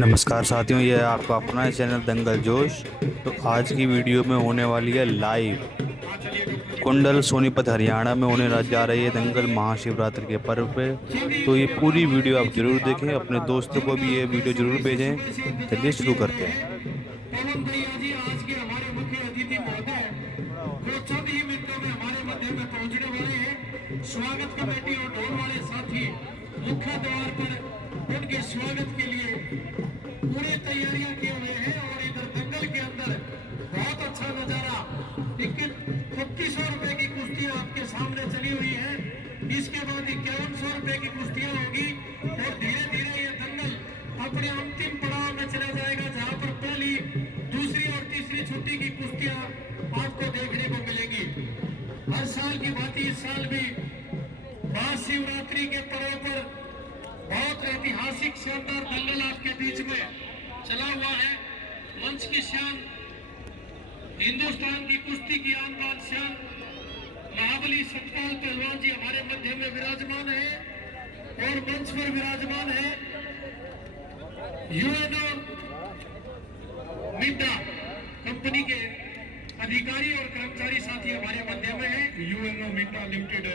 नमस्कार साथियों, ये है आपका अपना चैनल दंगल जोश। तो आज की वीडियो में होने वाली है लाइव कुंडल सोनीपत हरियाणा में होने जा रही है दंगल महाशिवरात्रि के पर्व पे। तो ये पूरी वीडियो आप जरूर देखें, अपने दोस्तों को भी ये वीडियो जरूर भेजें। चलिए शुरू करते हैं। पवन भैया जी आज के हमारे मुख्य अतिथि महोदय वो चंद ही मिनटों में हमारे मध्य में पहुंचने वाले हैं। स्वागत कमेटी और ढोल वाले साथी मुख्य द्वार पर उनके स्वागत के लिए पूरी तैयारियां किए हुए हैं। और इधर दंगल के अंदर बहुत अच्छा नजारा, टिकट 2500 रुपए की कुश्तियां आपके सामने चली हुई है। इसके बाद 5100 रुपए की कुश्तियां होगी और धीरे धीरे ये दंगल अपने अंतिम पड़ाव में चला जाएगा, जहां पर पहली, दूसरी और तीसरी छुट्टी की कुश्तियां आपको देखने को मिलेगी। हर साल की बात इस साल भी महाशिवरात्रि के पर्व पर बहुत ऐतिहासिक शानदार दंगल आपके बीच में चला हुआ है। मंच की शान, हिंदुस्तान की कुश्ती की आन बान शान महाबली सतपाल पहलवान जी हमारे मध्य में विराजमान है। और मंच पर विराजमान है यूएनओ मिंडा कंपनी के अधिकारी और कर्मचारी साथी हमारे मध्य में है। यूएनओ मिंडा लिमिटेड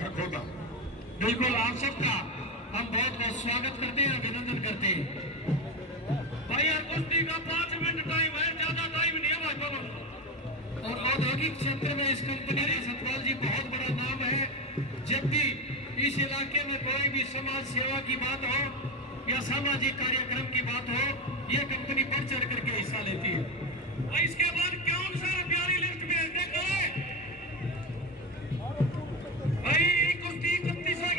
खरखोदा, बिल्कुल आप सबका हम बहुत बहुत स्वागत करते हैं, अभिनंदन करते हैं। भैया कुश्ती का 5 मिनट टाइम है, ज्यादा टाइम नहीं है भाई। और औद्योगिक क्षेत्र में इस कंपनी ने सतपाल जी बहुत बड़ा नाम है। जब भी इस इलाके में कोई भी समाज सेवा की बात हो या सामाजिक कार्यक्रम की बात हो, ये कंपनी बढ़ चढ़ करके हिस्सा लेती है। और इसके बाद कौन सा प्यारी लिस्ट में है देखो भाई, कुश्ती 3100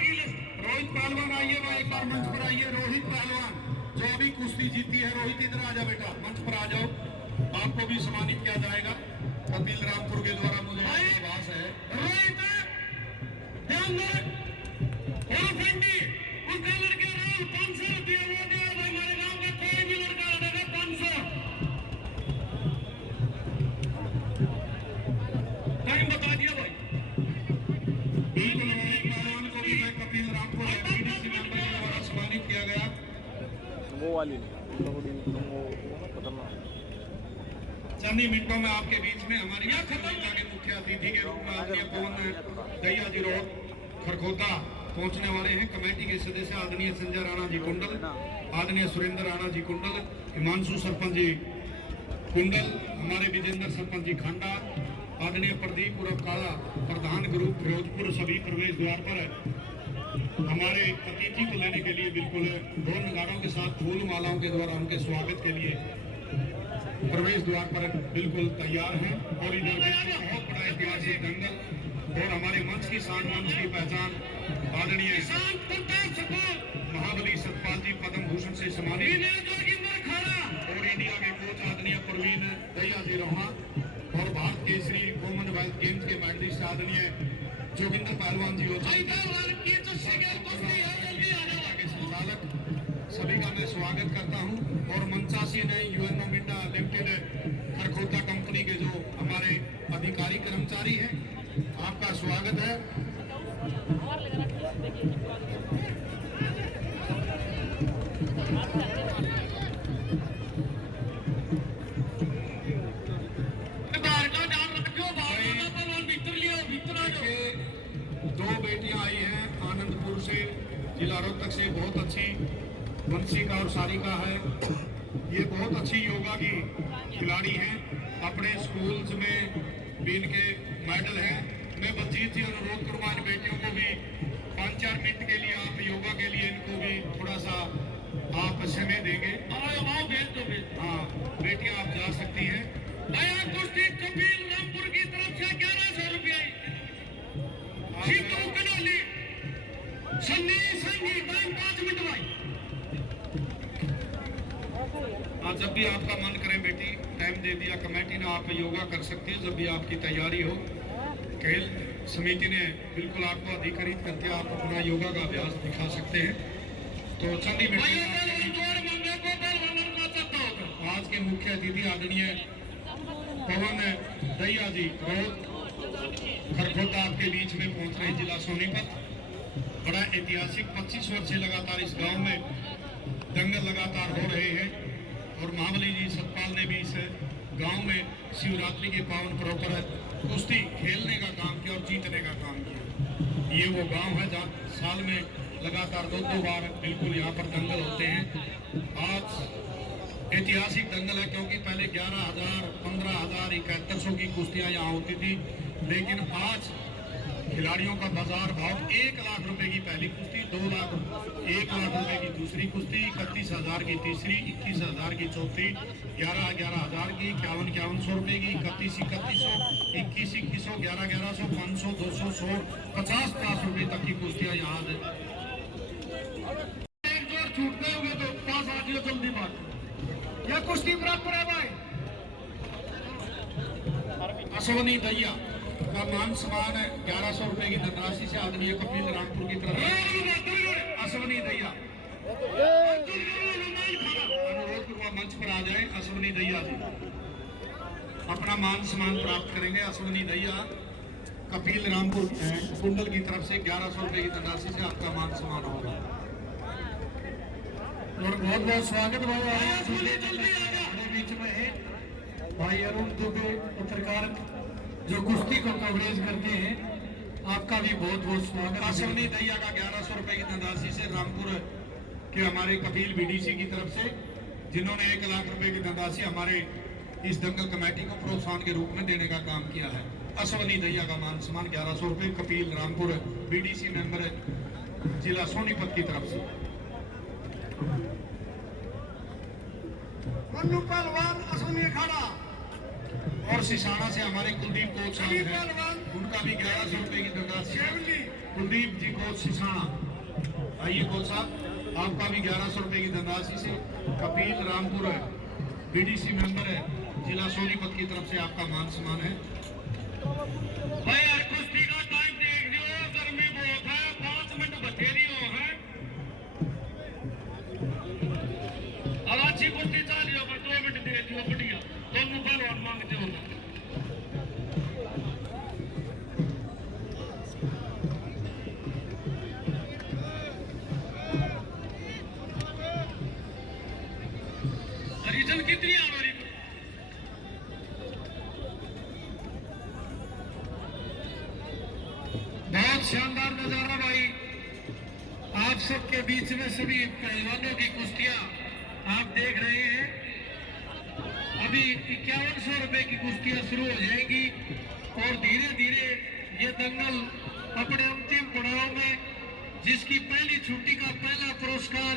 की लिस्ट। रोहित पहलवान आइए भाई, एक बार मंच पर आइए। रोहित पहलवान जो अभी कुश्ती जीती है, रोहित इधर आ जाओ बेटा, मंच पर आ जाओ, आपको भी सम्मानित किया जाएगा कपिल रामपुर के द्वारा। मुझे विश्वास है रोहित ध्यान दे उसका लड़के रोल 500 रुपये वो दे भाई। हमारे गांव का कोई भी लड़का लड़ेगा 500। टाइम बता दिया भाई। बिल्कुल रोहित पहलवान को भी मैं कपिल रामपुर बीडीसी मेंबर के द्वारा सम्मानित किया गया। वो वाली चंद ही मिनटों में आपके बीच में हमारे के मुख्य अतिथि के रूप में आदरणीय पवन दैया जी रोड खरखोदा पहुंचने वाले हैं। कमेटी के सदस्य आदरणीय संजय राणा जी कुंडल, आदरणीय सुरेंद्र राणा जी कुंडल, हिमांशु सरपंच जी कुंडल, हमारे विजेंद्र सरपंच जी खांडा, आदरणीय प्रदीप उर्फ काला प्रधान ग्रुप फिरोजपुर, सभी प्रवेश द्वार पर हमारे अतिथि को लेने के लिए बिल्कुल ढोल नगाड़ों के साथ फूल मालाओं के द्वारा उनके स्वागत के लिए प्रवेश द्वार पर बिल्कुल तैयार हैं। और इधर बहुत बड़ा ऐतिहासिक दंगल और हमारे मंच की शान, मंच की पहचान आदरणीय महाबली सतपाल जी पद्म भूषण से सम्मानित और इंडिया के कोच आदरणीय प्रवीण दैया जी रोहा और भारत केसरी कॉमनवेल्थ गेम्स के मेडलिस्ट आदरणीय जोगिंदर पहलवान जी संचालक, सभी का मैं स्वागत करता हूं। और मंचासी ने UNO Minda limited Kharkhoda company के जो हमारे अधिकारी कर्मचारी हैं, आपका स्वागत है। दो बेटियां आई हैं आनंदपुर से, जिला रोहतक से, बहुत अच्छी वंशिका और सारिका है। ये बहुत अच्छी योगा की खिलाड़ी हैं, अपने स्कूल्स में भी इनके मेडल हैं। मैं बलजीत जी अनुरोध करूँगा इन बेटियों को भी 5-4 मिनट के लिए आप योगा के लिए इनको भी थोड़ा सा आप समय देंगे। हाँ बेटियां आप जा सकती हैं। कुश्ती कपिल रामपुर की तरफ से 1100 रुपया, सन्नी संगी टाइम 5 मिनट भाई। आज जब भी आपका मन करे बेटी, टाइम दे दिया कमेटी ने, आप योगा कर सकती है जब भी आपकी तैयारी हो। खेल समिति ने बिल्कुल आपको अधिकृत करके आप अपना योगा का अभ्यास दिखा सकते हैं। तो चंदी में आज के मुख्य अतिथि आदरणीय पवन दैया जी रोड खरखोदा आपके बीच में पहुंच रहे, जिला सोनीपत। बड़ा ऐतिहासिक 25 वर्ष से लगातार इस गांव में दंगल लगातार हो रहे हैं और महाबली जी सतपाल ने भी इस गांव में शिवरात्रि के पावन पर्व पर कुश्ती खेलने का काम किया और जीतने का काम किया। ये वो गांव है जहाँ साल में लगातार दो बार बिल्कुल यहाँ पर दंगल होते हैं। आज ऐतिहासिक दंगल है क्योंकि पहले 11,000, 15,000, 7100 की कुश्तियाँ यहाँ होती थी, लेकिन आज खिलाड़ियों का बाजार भाव 1 लाख रुपए की पहली कुश्ती, 1 लाख रुपए की दूसरी कुश्ती, 31,000 की तीसरी, 21,000 की चौथी, 11,000 की, 51,100 रुपए की, 31,100, 21,100, 11,100, 500, 200, 100, 50 रुपए तक की कुश्तियाँ यहाँ से। एक जोर छूटते हुए तो पास आ जाओ जल्दी बात। यह कुश्ती बराबर है भाई। अश्वनी दैया का मान सम्मान है 1100 रुपए की धनराशि से आदरणीय कपिल रामपुर की तरफ। अश्वनी दैया अनुरोध पूर्वक मंच पर आ जाए। अश्वनी दैया जी अपना मान सम्मान प्राप्त करेंगे। अश्वनी दैया कपिल रामपुर कुंडल की तरफ से 1100 रुपए की धनराशि से आपका मान सम्मान होगा और बहुत बहुत स्वागत भाई। बीच में है भाई अरुण दुबे पत्रकार जो कुश्ती को कवरेज करते हैं, आपका भी बहुत बहुत स्वागत। अश्वनी दैया का 1100 रुपए की धनराशि से रामपुर के हमारे कपिल बीडीसी की तरफ से, जिन्होंने 1 लाख रुपए की धनराशि हमारे इस दंगल कमेटी को प्रोत्साहन के रूप में देने का काम किया है। अश्वनी दैया का मान सम्मान 1100 रुपए कपिल रामपुर बीडीसी मेंबर जिला सोनीपत की तरफ से। मन्नू पहलवान अश्वनी अखाड़ा और सिसाना से हमारे कुलदीप कोच साहब हैं, उनका भी 1100 रुपए की धनराशि। कुलदीप जी कोच सिसाना, आइए कोच साहब, आपका भी 1100 रुपए की धनराशि से कपिल रामपुर है बीडीसी मेंबर है जिला सोनीपत की तरफ से आपका मान सम्मान है। भाई यार कुश्ती का टाइम देख लियो, गर्मी बहुत है, 5 मिनट बथेरी हो है। अब अच्छी कुश्ती चालियो पर 2 मिनट दे दियो बढ़िया, दोनों पहलवान मांगते हो। रीजन कितनी है हमारी? बहुत शानदार नजारा भाई, आप सबके बीच में सभी पहलवानों की कुश्तियां आप देख रहे हैं। अभी 5100 रुपए की कुश्तियां शुरू हो जाएगी और धीरे धीरे ये दंगल अपने अंतिम पड़ाव में, जिसकी पहली छुट्टी का पहला पुरस्कार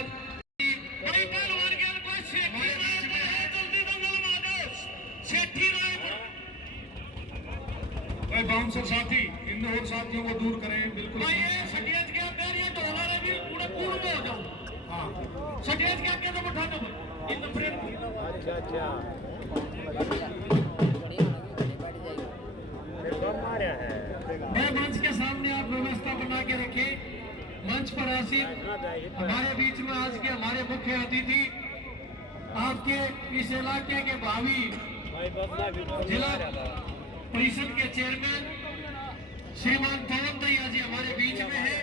बड़ी पहलवान के बाउंसर साथी इन और साथियों को दूर करें बिल्कुल। सटियाज के अंदर ये ढोला रे भी पूरा पूर्ण में हो जाओ। हाँ सटियाज के आगे तो उठा दो इन फ्रेम। अच्छा मैं मंच के सामने आप व्यवस्था बना के रखें। मंच पर आसीन हमारे बीच में आज के हमारे मुख्य अतिथि, आपके इस इलाके के भावी जिला परिषद के चेयरमैन श्रीमान पवन दैया जी हमारे बीच में है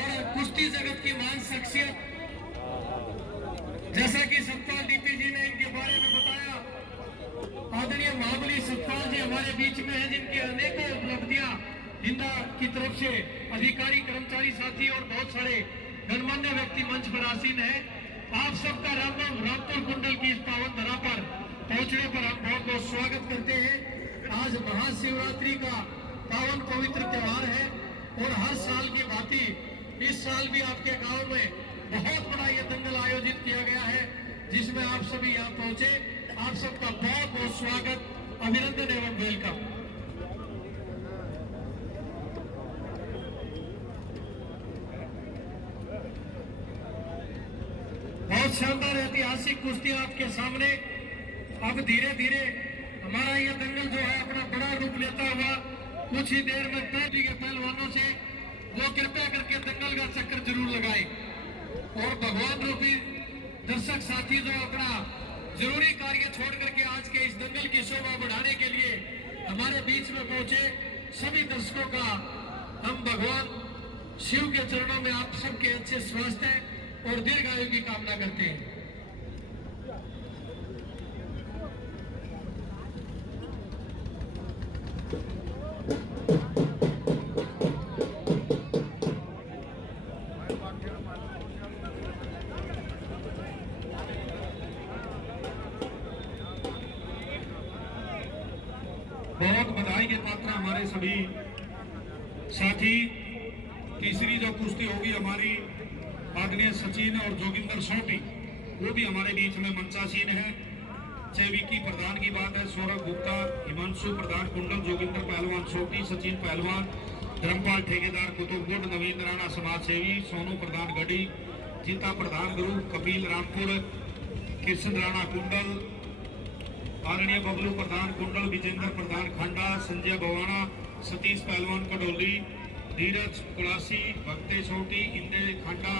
और कुश्ती जगत की महान शख्सियत, जैसा कि सतपाल डीपी जी ने इनके बारे में बताया, आदरणीय महाबली सतपाल जी हमारे बीच में है, जिनकी अनेकों उपलब्धियां हिंदा की तरफ से अधिकारी कर्मचारी साथी और बहुत सारे गणमान्य व्यक्ति मंच पर आसीन है। आप सबका रामपुर कुंडल की इस पावन धरा पर पहुंचने पर हम बहुत बहुत स्वागत करते हैं। आज महाशिवरात्रि का पावन पवित्र त्योहार है और हर साल की भांति इस साल भी आपके गांव में बहुत बड़ा ये दंगल आयोजित किया गया है, जिसमें आप सभी यहाँ पहुंचे। आप सबका बहुत बहुत स्वागत, अभिनंदन एवं वेलकम। बहुत शानदार ऐतिहासिक कुश्ती आपके सामने। अब धीरे धीरे हमारा यह दंगल जो है अपना बड़ा रूप लेता हुआ कुछ ही देर में पार्टी के पहलवानों से वो कृपया करके दंगल का चक्कर जरूर लगाए और भगवान रूपी दर्शक साथी जो अपना जरूरी कार्य छोड़ करके आज के इस दंगल की शोभा बढ़ाने के लिए हमारे बीच में पहुंचे, सभी दर्शकों का हम भगवान शिव के चरणों में आप सबके अच्छे स्वास्थ्य और दीर्घायु की कामना करते हैं। बहुत बधाई के पात्र हमारे सभी साथी। तीसरी जो कुश्ती होगी हमारी आदरणीय सचिन और जोगिंदर सोटी, वो भी हमारे बीच में मंचासीन है। चाहे विकी प्रधान की बात है, सौरभ गुप्ता, हिमांशु प्रधान कुंडल, जोगिंदर पहलवान सोटी, सचिन पहलवान, धर्मपाल ठेकेदार कुतुबगुड़, नवीन राणा समाज सेवी, सोनू प्रधान गढ़ी, जीता प्रधान ग्रुप, कपिल रामपुर, कृष्ण राणा कुंडल, आदरणीय बबलू प्रधान कुंडल, विजेंद्र प्रधान खंडा, संजय भवाना, सतीश पहलवान कडोली, धीरज कुलासी, भक्ते सोटी, इंदे खंडा,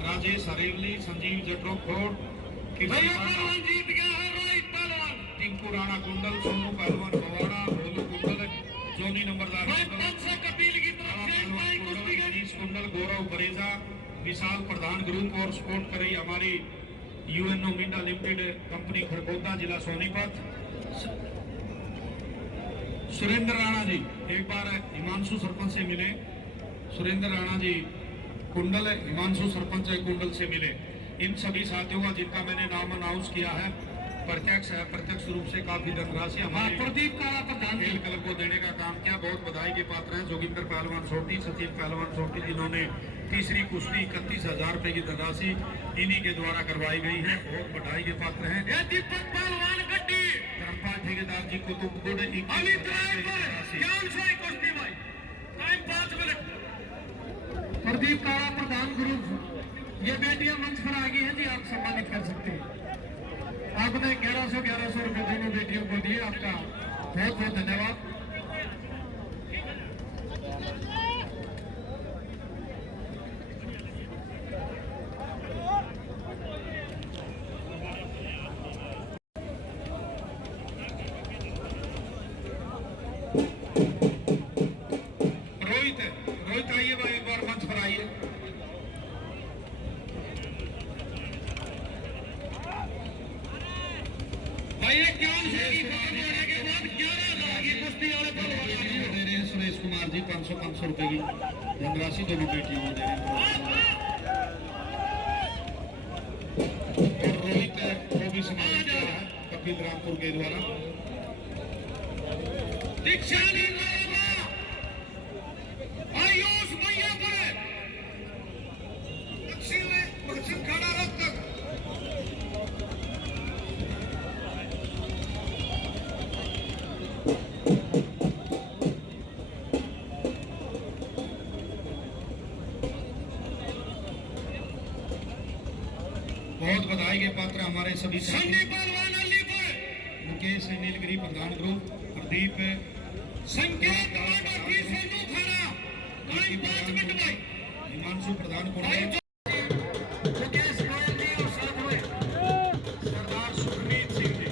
राजेश हरेवली, संजीव जटरो खोड़, जीत गया है रोहित पहलवान, टिंकू राणा कुंडल, सोनू पहलवान भवाना, भोलू कुंडल, जोनी नंबरदार कपिल की तरफ कुंडल, गौरव बरेजा, विशाल प्रधान ग्रुप और स्पोर्ट करी हमारी UNO media limited company Kharghoda, जिला सोनीपत। सुरेंद्र राणा जी एक बार हिमांशु सरपंच से मिले। सुरेंद्र राणा जी कुंडल, हिमांशु सरपंच कुंडल से मिले। इन सभी साथियों का जिनका मैंने नाम अनाउंस किया है, प्रत्यक्ष है प्रत्यक्ष रूप से काफी धनराशि हमारे प्रदीप काला प्रधान खेल क्लब को देने का काम किया। बहुत बधाई के पात्र हैं जोगिंदर पहलवान सोटी, सचिन पहलवान सोटी, जिन्होंने तीसरी कुश्ती 31,000 रुपए की धनराशि इन्हीं के द्वारा करवाई गई है। बहुत बधाई के पात्र हैं। दीपक पहलवान गड्डी, धर्मपाल ठेकेदार जी कुतुबगुड़, टाइम 5 मिनट। प्रदीप काला प्रधान ग्रुप, ये बेटियां मंच पर आ गई हैं जी, आप सम्मानित कर सकते हैं। आपने 1100 रुपए दोनों बेटियों को दिए, आपका बहुत बहुत धन्यवाद। रोहित आइए भाई, एक बार मंच पर आइए। सुरेश कुमार जी 500 रुपए की धनराशि दोनों बेटियों को दे रहे हैं। और रोहित को भी सम्मानित किया है कपिल रामपुर के द्वारा। आयुष भैया खड़ा रख तक बहुत बधाई के पात्र हमारे सभी मुकेश नीलगिरी प्रधान ग्रुप, प्रदीप संकेत, हिमांशु प्रधान कुंडल, मुकेश गोयल जी और साथ में सरदार सुखमीत सिंह जी,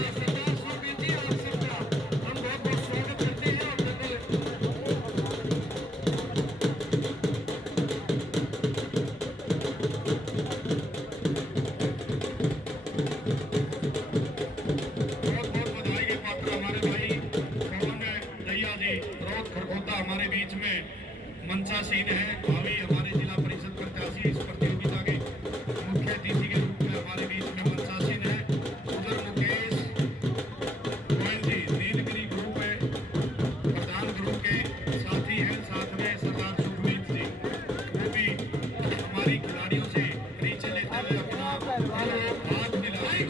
सरदार सुखमीत जी आप सबका हम बहुत बहुत स्वागत करते हैं। हमारे बीच में मंचासीन है, भावी हमारे जिला परिषद प्रत्याशी इस प्रतियोगिता के मुख्य अतिथि के रूप में हमारे बीच में मंचासीन है। उधर मुकेश गोयल जी नीलगिरी ग्रुप है, प्रधान ग्रुप के साथी हैं, साथ में सरदार सुखमीत जी, वो भी हमारी खिलाड़ियों से परिचय लेते हुए अपना हाथ मिलाए।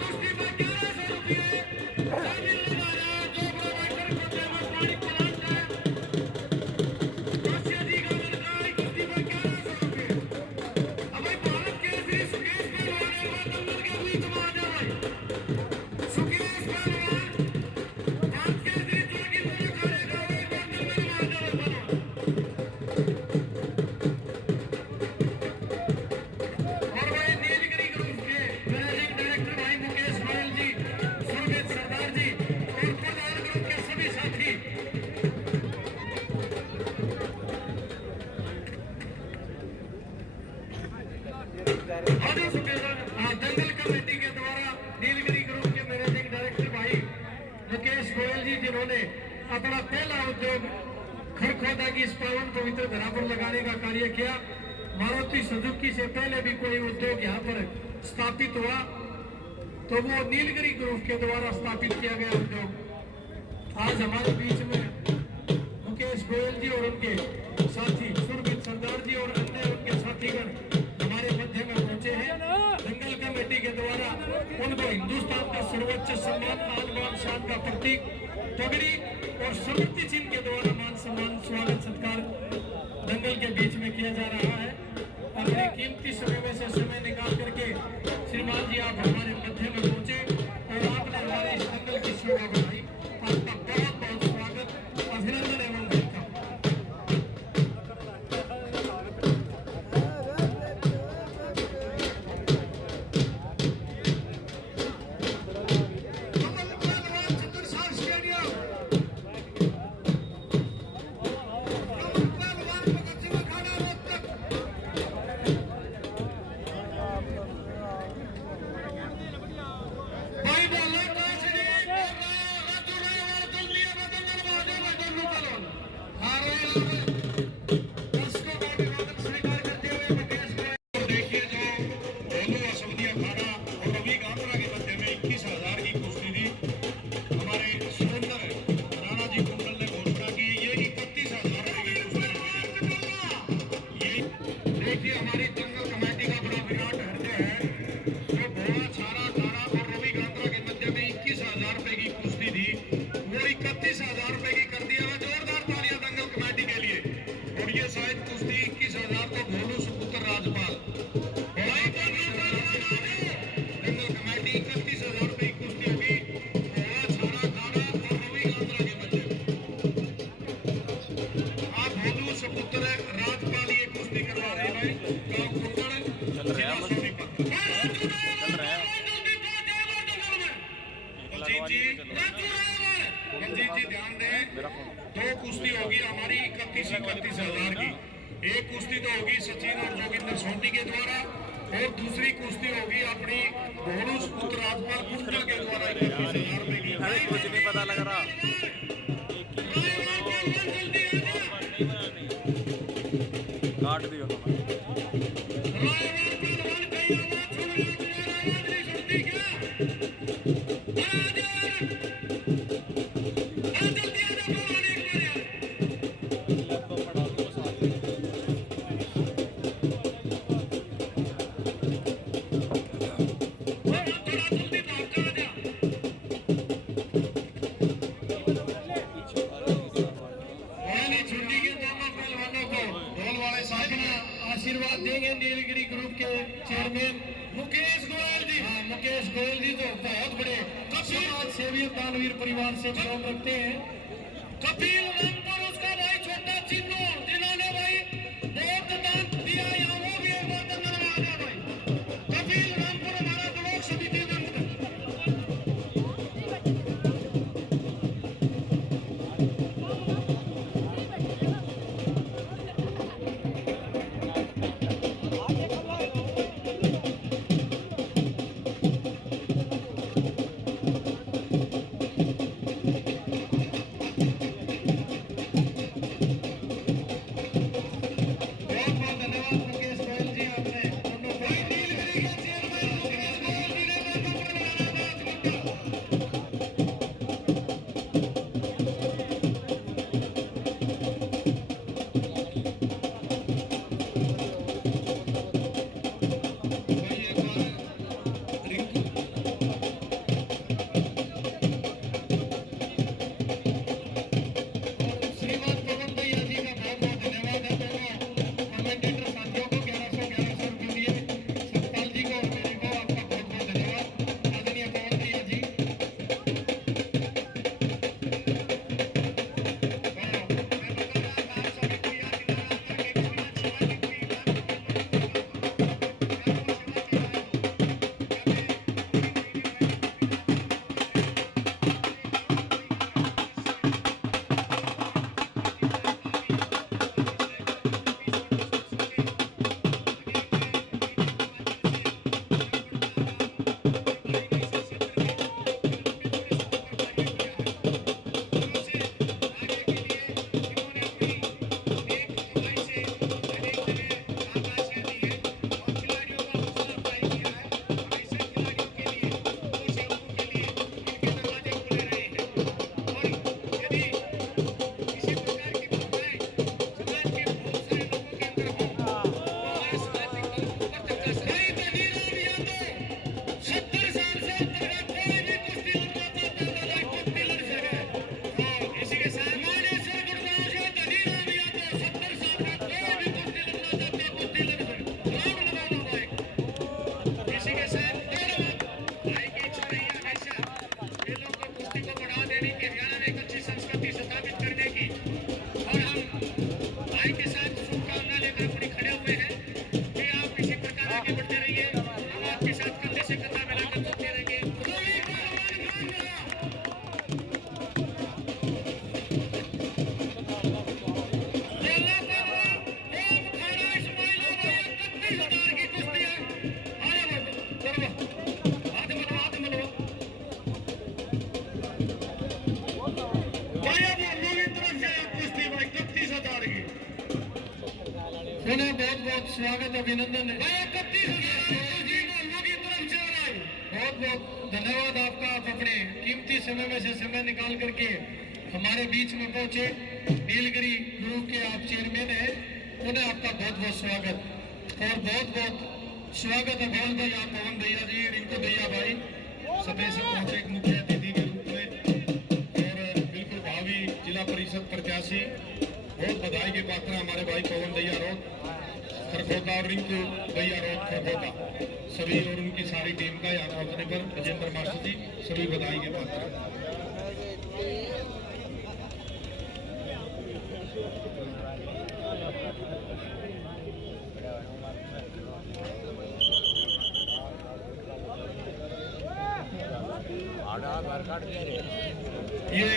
गोयल जी जिन्होंने अपना पहला उद्योग खरखोदा की इस पावन पवित्र धरा पर लगाने का कार्य किया। मारुति सुजुकी से पहले भी कोई उद्योग यहाँ पर स्थापित हुआ तो वो नीलगिरी ग्रुप के द्वारा स्थापित किया गया उद्योग। आज हमारे बीच में मुकेश गोयल जी और उनके साथी सुरभित सरदार जी और अन्य उनके साथीगण हमारे मध्य में पहुंचे हैं। दंगल कमेटी के द्वारा उनको हिंदुस्तान का सर्वोच्च सम्मान आन बान शान का प्रतीक पगड़ी और समृद्धि चिन्ह के द्वारा मान सम्मान स्वागत सत्कार दंगल के बीच में किया जा रहा है। अपने कीमती समय में से समय निकाल करके श्रीमान जी आप हमारे मध्य में पहुंचे और आपने हमारे इस दंगल की शोभा बढ़ाई। आपका बहुत बहुत स्वागत, अभिनंदन एवं वेलकम। देखिए हमारी दंगल कमेटी का बड़ा विराट हृदय है जो भोला छारा थारा और रवि गात्रा के मध्य में 21,000 रुपए की कुश्ती थी वो 31,000 रुपए की कर दिया है। जोरदार तालियां दंगल कमेटी के लिए। और ये शायद कुश्ती 21,000 को भोलू सुपुत्र राजपाल दंगल कमेटी 31,000 रुपए की कुश्ती होगी भोला छारा थारा और रवि गात्रा के मध्य में। आप भोलू सुपुत्र राजपाल ये कुश्ती करवा रहे हैं चल रहा है रंजीत जी ध्यान दें, दो कुश्ती होगी हमारी 31,000 की। एक कुश्ती तो होगी सचिन और जोगिंदर सोनी के द्वारा और दूसरी कुश्ती होगी अपनी भोलू पुत्र राजपाल कुंडल के द्वारा 31,000 रुपए की। अरे कुछ नहीं पता लग रहा। काट दियो आशीर्वाद देंगे नीलगिरी ग्रुप के चेयरमैन मुकेश गोयल जी। हाँ, मुकेश गोयल जी जो बहुत बड़े समाज सेवी दानवीर परिवार से बिलोंग रखते हैं। कपिल रामपुर उसका भाई छोटा चिन्नू जिन्होंने भाई बहुत दान दिया यहाँ वो भी एक बार दंगल में आ जाए भाई। कपिल रामपुर हमारा ब्लॉक समिति यानी कि हरियाणा में एक अच्छी संस्कृति स्थापित करने की, और हम भाई के साथ शुभकामना लेकर पूरी खड़े हुए हैं कि आप इसी प्रकार आगे बढ़ते रहिए। हम आपके साथ कंधे से कंधा मिलाकर चलते रहेंगे। उन्हें बहुत बहुत स्वागत अभिनंदन है। बहुत बहुत धन्यवाद आपका, आप अपने कीमती समय में से समय निकाल करके हमारे बीच में पहुंचे। नीलगिरी ग्रुप के आप चेयरमैन हैं, उन्हें आपका बहुत बहुत स्वागत, और बहुत बहुत स्वागत है पवन भाई, आप पवन भैया जी, रिंकू भैया भाई सदैव से पहुंचे एक मुख्य अतिथि के रूप में, और बिल्कुल भावी जिला परिषद प्रत्याशी, बहुत बधाई के पात्र हमारे भाई पवन भैया रोड खरखोदा और रिंकू भैया रोड खरखोदा, सभी और उनकी सारी टीम का यहाँ पहुंचने पर विजेंद्र मास्टर जी सभी बधाई के पात्र। ये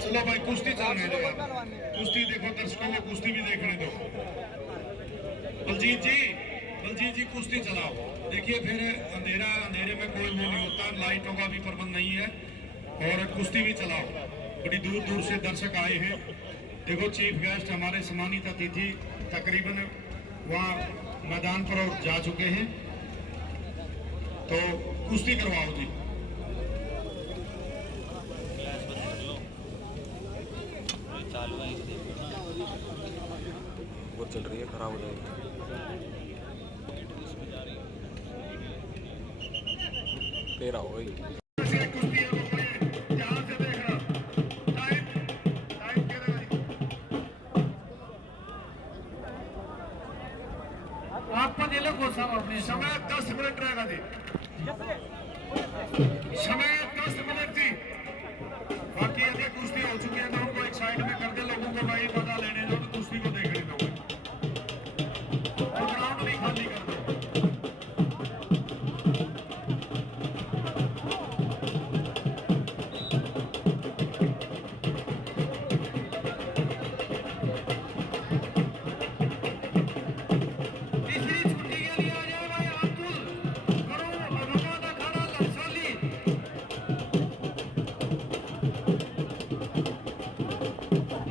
चलो भाई कुश्ती चलने दो, कुश्ती देखो, दर्शकों को कुश्ती भी देखने दो। बलजीत जी कुश्ती चलाओ। देखिए फिर अंधेरे में कोई वो नहीं होता, लाइटों का भी प्रबंध नहीं है, और कुश्ती भी चलाओ। बड़ी दूर दूर से दर्शक आए हैं। देखो चीफ गेस्ट हमारे सम्मानित अतिथि तकरीबन वहाँ मैदान पर जा चुके हैं, तो कुश्ती करवाओ जी। वो चल रही है, खराब हो जाएगी। तेरा हो गई। आपका दिल को अपने समय 10 मिनट रहेगा जी, समय 10 मिनट थी। बाकी अगर कुश्ती हो चुकी है तो हमको एक साइड में कर दे, लोगों को भाई मजा लेने दो, तो कुश्ती को देखने दो, और ग्राउंड भी खाली कर दो। तीसरी छुट्टी के लिए आ जाए भाई, अतुल करो रमादा खड़ा लड़सोली।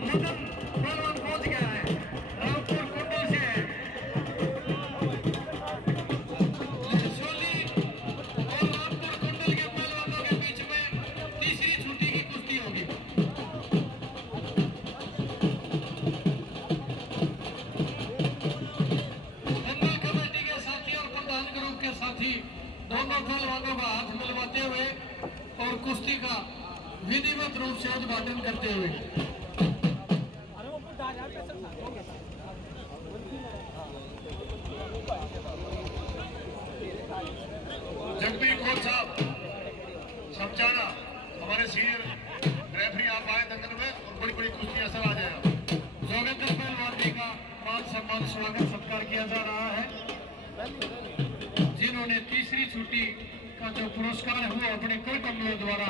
मदन पहलवान पहुंच गया है, रामपुर कुंडल से है। लड़सोली और रामपुर कुंडल के पहलवानों के बीच में तीसरी छुट्टी की कुश्ती होगी। दंगल कमेटी के साथी और प्रधान ग्रुप के साथी दोनों पहलवानों का हाथ मिलवाते हुए और कुश्ती का विधिवत रूप से उद्घाटन करते हुए जगबीर कोच साहब समझाना, हमारे सीनियर रेफरी आप आए दंगल में, और बड़ी बड़ी कुश्ती असर आ जाएगा। जोगेंद्र पहलवान जी का मान सम्मान स्वागत सत्कार किया जा रहा है, जिन्होंने तीसरी छुट्टी का जो पुरस्कार है वो अपने कर कमलों द्वारा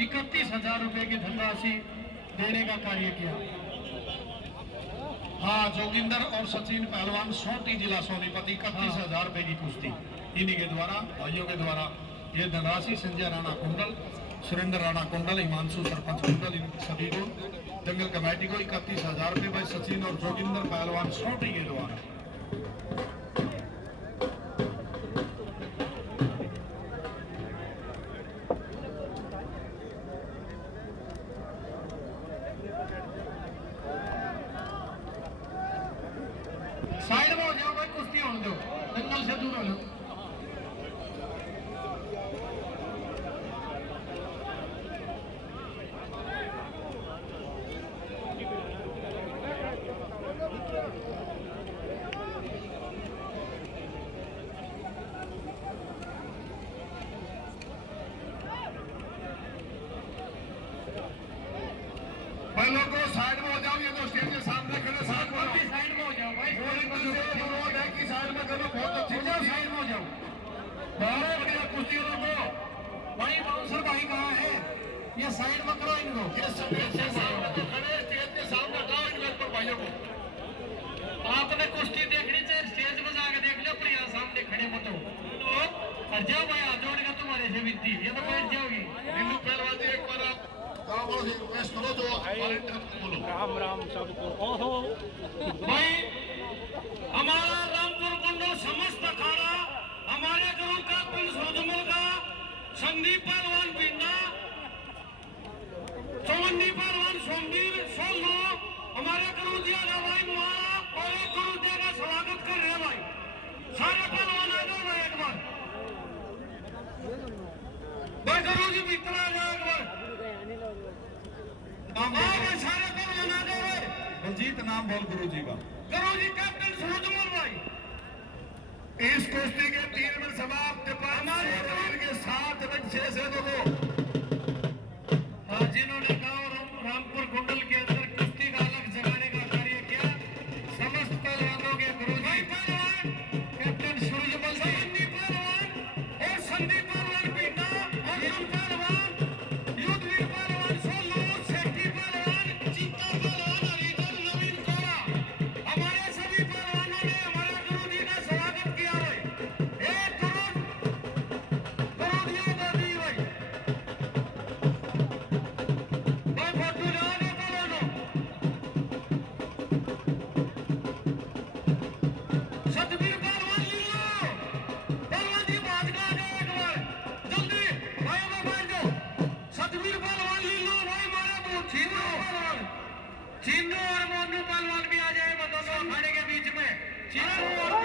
31,000 रुपए की धनराशि देने का कार्य किया। हाँ, जोगिंदर और सचिन पहलवान सोटी जिला सोनीपत 31,000 रुपए की कुश्ती, इन्हीं के द्वारा, भाइयों के द्वारा ये धनराशि संजय राणा कुंडल, सुरेंद्र राणा कुंडल, हिमांशु सरपंच कुंडल, इन सभी को दंगल कमेटी को 31,000 रुपए भाई सचिन और जोगिंदर पहलवान सोटी के द्वारा। साइड में हो जाओ भाई, कुश्ती होने दो, दंगल से दूर हो लो। साइड में हो जाओ, ये तो स्टेज के सामने खड़े साथ में भी साइड में हो जाओ भाई। रोड है कि साइड में करो, बहुत अच्छी साइड में हो जाओ। बहुत बढ़िया कुश्ती को भाई। बाउंसर भाई कहाँ है? ये साइड में करो इनको। ये स्टेज के सामने तो खड़े, स्टेज के सामने हटाओ इन पर भाइयों को। आपने कुश्ती देखनी चाहिए, स्टेज में जाकर देख लो, पर यहाँ सामने खड़े मत हो। और जाओ भाई, हाथ जोड़ेगा तुम्हारे से विनती, ये तो बैठ जाओगी। नीलू पहलवान जी एक बार आप गाँव से रिक्वेस्ट करो जो बोलो। राम राम सबको। ओहो भाई हमारा रामपुर कुंडल समस्त अखाड़ा हमारे गुरु का कुल सोजमल का संदीप पहलवान पिंडा, चौवन्नी पहलवान सोमवीर सोलो, हमारे गुरु जी भाई मुहारा और एक गुरु जी का स्वागत कर रहे हैं भाई। सारे पहलवान आ जाओ भाई एक बार। भाई गुरु जी भीतर आ जाओ एक बार। सारे पहलवान आ जाओ भाई। बलजीत नाम बोल गुरु जी का। गुरु जी कैप्टन सूरजमल भाई। इस कुश्ती के 3 मिनट समाप्त। हमारे शरीर के 7 मिनट 6 से दो। जिन्होंने गांव रामपुर कुंडल के अंदर कुश्ती का अलग जगाने का कार्य किया, समस्त पहलवानों के गुरु जी पहलवान कैप्टन सूरजमल संदीप पहलवान और संदीप पहलवान पीटा, अर्जुन पहलवान, युद्धवीर पहलवान सोलू, शेट्टी पहलवान, चित्ता पहलवान, हरिधर, नवीन कोड़ा, हमारे सभी पहलवानों ने हमारे गुरु जी का स्वागत किया भाई। एक करोड़ गुरु जी का दी भाई। सतबीर पहलवान ले लो, पहलवान जी बात का आ जाओ एक बार जल्दी भाई, में बैठ जाओ। सतबीर पहलवान ले लो भाई, हमारे छीनो पहलवान, छीनो और मोनू पहलवान भी आ जाए दोनों अखाड़े के बीच में। छीनो और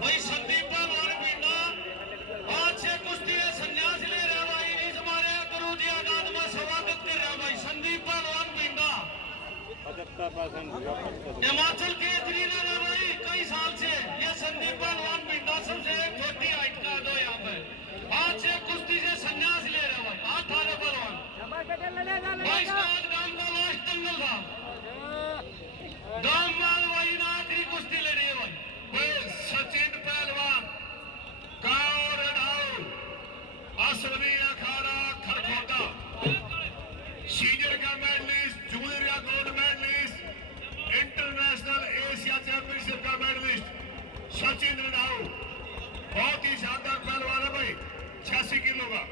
भाई संदीप पहलवान पिंडा आज से कुश्ती में संन्यास ले रहा भाई। इस हमारे गुरु जी आजाद में स्वागत कर रहा भाई संदीप पहलवान पिंडा। 75% हिमाचल के रह रहा भाई कई साल से। ये संदीप पहलवान पिंडा सबसे छोटी हाइट का दो यहाँ पे आज से कुश्ती से संन्यास ले रहा भाई। 18 पहलवान भाई गांव का लास्ट दंगल था, गांव में भाई ना आखिरी कुश्ती ले रही है भाई। सचिन पहलवान गांव रडाऊ असली अखाड़ा खरखोटा, सीनियर का मेडलिस्ट, जूनियर का gold medallist, international Asia championship का मेडलिस्ट सचिन रडाऊ। बहुत ही शानदार पहलवान है भाई, 86 किलो का।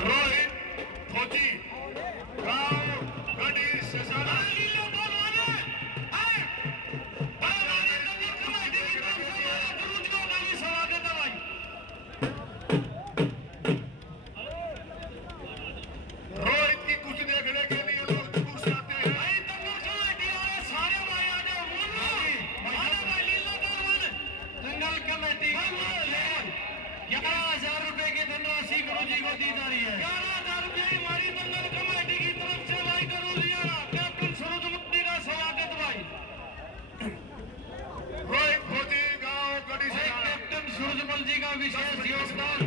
रोहित फौजी गांव गढ़ी ससाना दी जा रही है। 11,000 रुपये हमारी दंगल कमेटी की तरफ से भाई गुरु जी कैप्टन सूरजमल का स्वागत भाई। रोहित फौजी गांव गढ़ी से कैप्टन सूरजमल जी का विशेष योगदान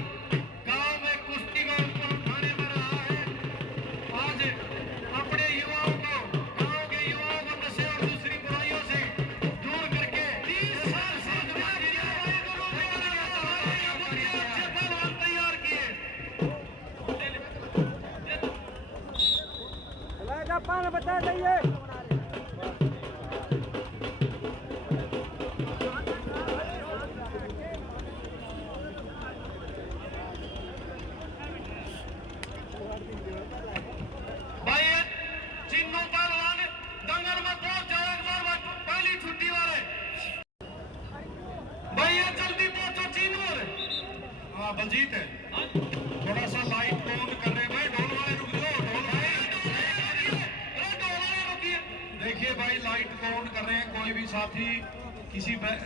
गांव में कुश्ती का ऊपर उठाने में रहा है। आज अपने युवाओं को, गांव के युवाओं को नशे और दूसरी बुराइयों से दूर करके 30 साल से अच्छे पहलवान तैयार किए। पान बता जाइए। भाई चिन्नू पहलवान दंगल में पहुंच जाओ एक बार पहली छुट्टी वाले भैया, जल्दी पहुंचो चिन्नू। हाँ बलजीत है, थोड़ा सा लाइट ऑन कर रहे हैं भाई। ढोल वाले रुक जाओ, ढोल वाले देखिए भाई लाइट ऑन कर रहे हैं। कोई भी साथी किसी भाई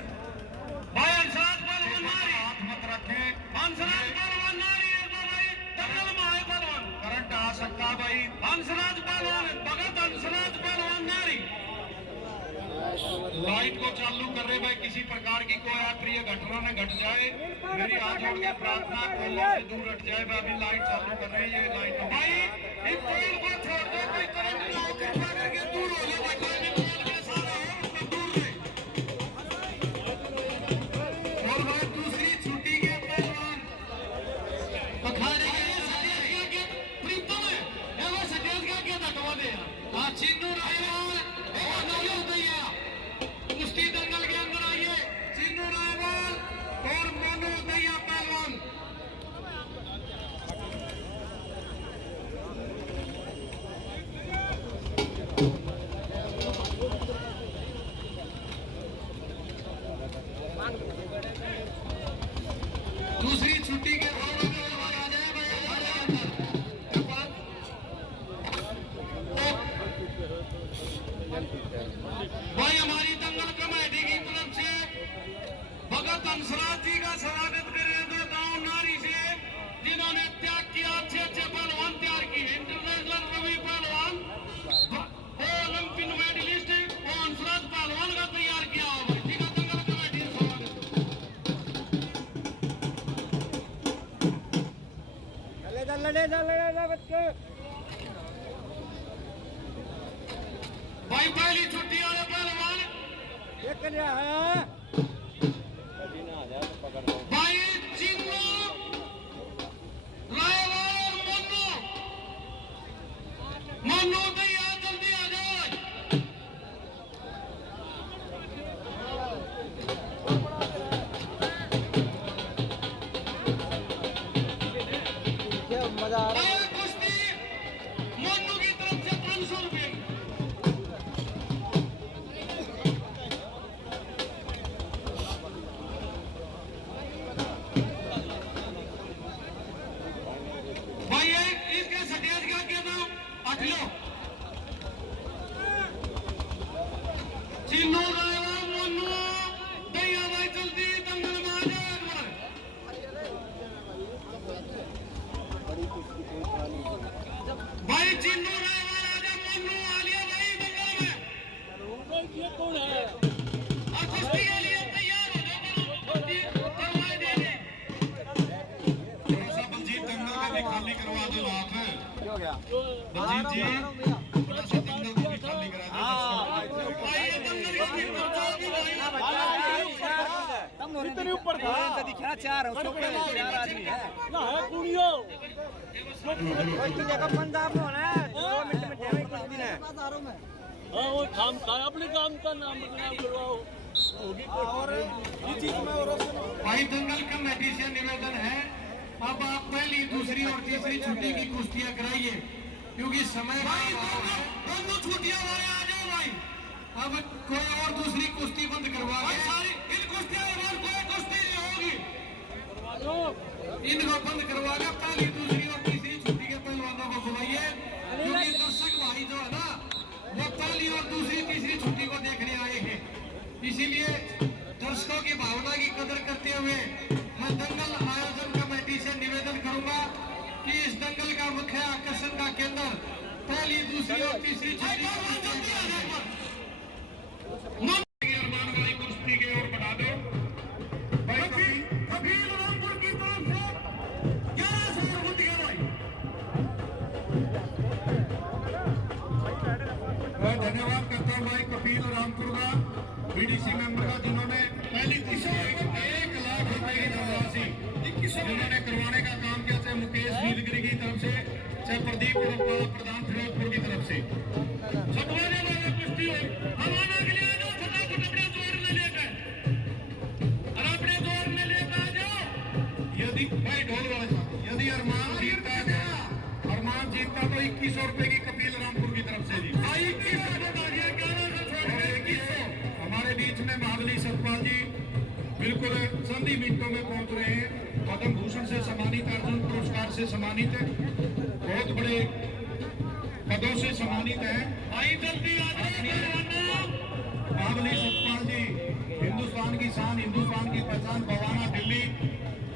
हंसराज पहलवान नारी हाथ मत रखे हंसराज पहलवान नारी है तो भाई दंगल माए पहलवान करंट आ सकता भाई हंसराज पहलवान भगत हंसराज पहलवान नारी लाइट को चालू कर रहे भाई किसी प्रकार की कोई अप्रिय घटना न घट जाए मेरी हाथ जोड़ के प्रार्थना कोला से दूर हट जाए मैं अभी लाइट चालू कर रही है ये लाइट भाई इस पोल को छोड़ दो कोई करंट ना हो कृपा करके दूर हो जाओ भाई पोल के सारे हो तो दूर रहे और भाई दूसरी छुट्टी के पहलवान पखारे के प्रीतम है ये वो सटेज का क्या धटवा दे हां चिन्नू रायवाल वो नौली उदैया कुश्ती दंगल के अंदर आइए चिन्नू रायवाल और मोनू उदैया पहलवान दूसरी छुट्टी के भाव में आ जाए भाई हमारी दंगल कमेटी की तरफ से भगत हंसराज जी का स्वागत करें तो गांव नारी से जिन्होंने त्याग किया अच्छे अच्छे पहलवान तैयार किए इंटरनेशनल रवि पहलवान वो ओलंपिक मेडलिस्ट वो हंसराज पहलवान का तैयार किया हुआ है ठीक है दंगल कमेटी से स्वागत चले बच्चे भाई पहली छुट्टी वाले पहलवान ये कर रहा है भाई चिन्नू रायवाल मन्नू मन्नू भैया जल्दी आ जाओ मजा आ रहा है भाई कुश्ती मन्नू की तरफ से 500 रुपये भाई इसके सटेज का क्या नाम अठलो चिन्नू रायवाल मन्नू भैया भाई जल्दी दंगल में आ जाओ एक बार भाई चिन्नू रायवाल आ जाओ मन्नू आ लिया भाई दंगल में ये कौन है? और कुश्ती के लिए तैयार हो जाओ कुश्ती करवाए देने थोड़ा सा बलजीत दंगल का भी खाली करवा दो हाथ है हो गया बलजीत जी थोड़ा सा दंगल को भी खाली करा दो भाई ये दंगल की भी इतने ऊपर था दिखा चार चार आदमी है ना है कुड़ियो कोई तुझे का पंजाब होना है 2 मिनट में डेढ़ कुछ दिन है हाँ वो काम का अपने काम का नाम करवाओ और ये चीज में और भाई दंगल कमेटी से निवेदन है अब आप पहली दूसरी और तीसरी छुट्टी की कुश्तियां कराइए क्योंकि समय भाई दोनों छुट्टियां वाले आ जाओ भाई अब कोई और दूसरी कुश्ती बंद करवा सारी इन कुश्तियों के बाद कोई कुश्ती नहीं होगी इनको बंद करवा के पहली दूसरी और तीसरी छुट्टी के पहलवानों को बुलाइए क्योंकि दर्शक भाई जो है ना वो पहली और दूसरी तीसरी छुट्टी को देखने आए हैं इसीलिए दर्शकों की भावना की कदर करते हुए मैं दंगल आयोजन कमेटी से निवेदन करूंगा कि इस दंगल का मुख्य आकर्षण का केंद्र पहली दूसरी और तीसरी छुट्टी अरमान वाली कुश्ती की ओर बढ़ा दो कबीर रामपुर की तरफ से 1100 रुपये के भाई मैं धन्यवाद करता हूं भाई कपिल रामपुर का बीडीसी मेंबर का जिन्होंने पहली कुश्ती 1 लाख रुपए की धनराशि जिन्होंने करवाने का काम किया चाहे मुकेश नीलगिरी की तरफ से चाहे प्रदीप प्रधान फिरोजपुर की तरफ से छठवाने वाले कुश्ती हमारा के लिए जो फटाफट अपने जोर में लेकर और अपने जोर में लेकर आ जाओ यदि भाई ढोल वाले साहब यदि अरमान जीतता तो 2100 रुपए की कपिल रामपुर की तरफ से जी 2100 हमारे बीच में महाबली सतपाल जी बिल्कुल चंद ही मिनटों में पहुंच रहे हैं पद्म भूषण से सम्मानित अर्जुन पुरस्कार से सम्मानित है बहुत बड़े पदों से सम्मानित है आई जल्दी महाबली सतपाल जी हिंदू शान हिंदुस्तान की पहचान भवाना दिल्ली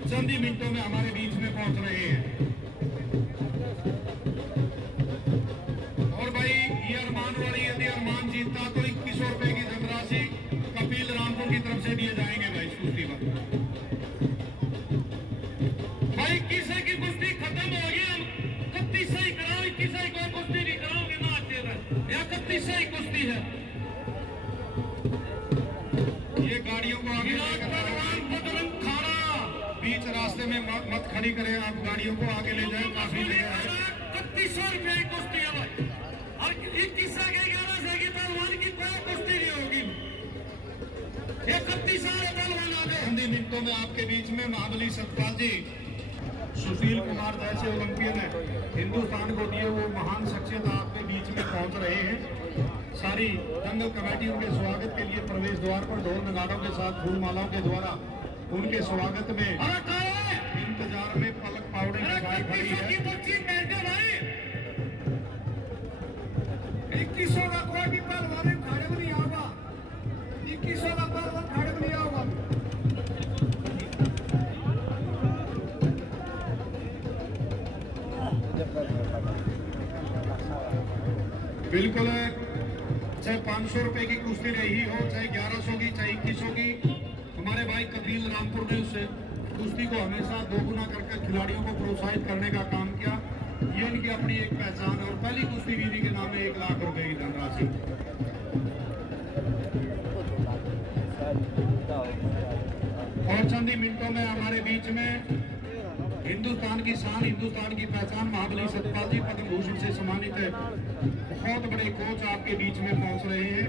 चंद ही मिनटों में हमारे बीच में पहुंच रहे हैं। और भाई ये अरमान वाली, यदि अरमान जीतता तो 2100 रुपए की धनराशि कपिल रामपुर की तरफ से दिए जाएंगे भाई इस कुश्ती पर। भाई किसी की कुश्ती खत्म हो गई, 31 से ही कराओ, 21 से कोई कुश्ती नहीं कराओगे ना आते या 31 से ही कुश्ती है। ये गाड़ियों को आगे खाना बीच रास्ते में मत खड़ी करें, आप गाड़ियों को आगे ले जाएं, काफी जगह है। 3100 रुपए की कुश्ती है भाई, और 21 से 11 से की पहलवान की कोई कुश्ती नहीं होगी। 31 साल पहलवान आ गए। हिंदी मिनटों में आपके बीच में महाबली सतपाल जी, सुशील कुमार जैसे ओलंपियन है, हिंदुस्तान को दिए वो महान शख्सियत आपके बीच में पहुंच रहे हैं। सारी दंगल कमेटी उनके स्वागत के लिए प्रवेश द्वार पर ढोल नगाड़ों के साथ फूल मालाओं के द्वारा उनके स्वागत में इंतजार में पलक पावड़े की गाय खड़ी है। 2100 का कोई भी पहलवान खड़े में नहीं आऊंगा, 2100 का पहलवान खड़े में नहीं आऊंगा। बिल्कुल, चाहे 500 रुपए की कुश्ती रही हो, चाहे 1100 की, चाहे 2100 की, हमारे भाई कपिल रामपुर ने उस कुश्ती को हमेशा दोगुना करके खिलाड़ियों को प्रोत्साहित करने का काम किया। ये इनकी अपनी एक पहचान है। और पहली कुश्ती विधि के नाम में 1 लाख रुपए की धनराशि। और चंद ही मिनटों में हमारे बीच में हिंदुस्तान की शान, हिंदुस्तान की पहचान महाबली सतपाल जी पद्म भूषण से सम्मानित है बहुत बड़े कोच आपके बीच में पहुंच रहे हैं।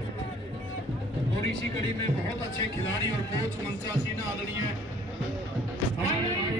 और इसी कड़ी में बहुत अच्छे खिलाड़ी और कोच मंचा सिन्हा आदरणीय पहलवान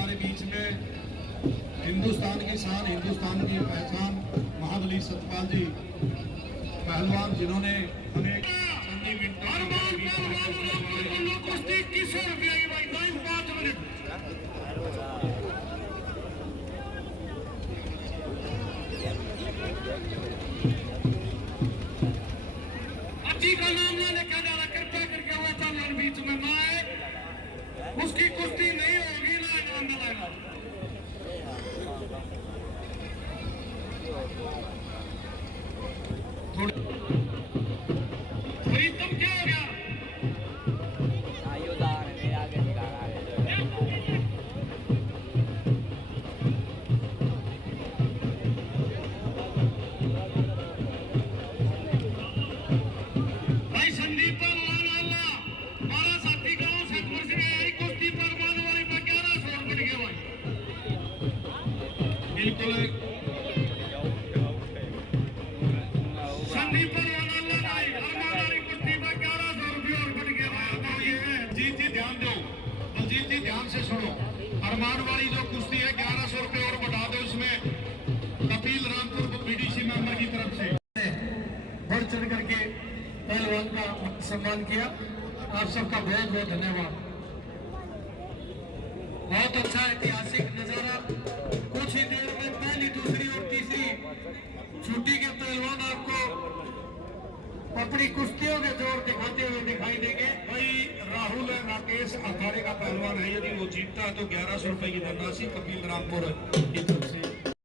भारत के हिंदुस्तान की शान, हिंदुस्तान की पहचान महाबली सतपाल जी पहलवान, जिन्होंने हमें कुश्ती 2100 रुपये की भाई 5 मिनट। अच्छी का नाम ना लिखा जा रहा, कृपया करके वो पहलवान बीच में ना आए, उसकी कुश्ती नहीं होगी, ना इनाम मिलेगा। प्रीतम क्या हो गया? भाई संदीप पहलवान आला, हमारा साथी गांव सतपुर से आई कुश्ती पहलवान वाली पर 1100 रुपए के भाई। बिल्कुल संदीप पहलवान आला भाई, हमारी कुश्ती पर 1100 रुपये और बढ़ गया भाई। जीत जी ध्यान दो, बलजीत जी ध्यान से सुनो। अरमान वाली जो कुश्ती है 1100 रुपये और बढ़ा दो, इसमें कपिल रामपुर बीडीसी मेंबर की तरफ से बढ़ चढ़ करके पहलवान का सम्मान किया। आप सबका बहुत बहुत धन्यवाद। बहुत अच्छा ऐतिहासिक नजारा। कुछ ही देर में पहली, दूसरी और तीसरी छुट्टी के पहलवान आपको अपनी कुश्तियों के जोर दिखाते हुए दिखाई देंगे। भाई राहुल है, इस अखाड़े का पहलवान है, यदि वो जीतता है तो 1100 रुपए की धनराशि कपिल रामपुर की तरफ से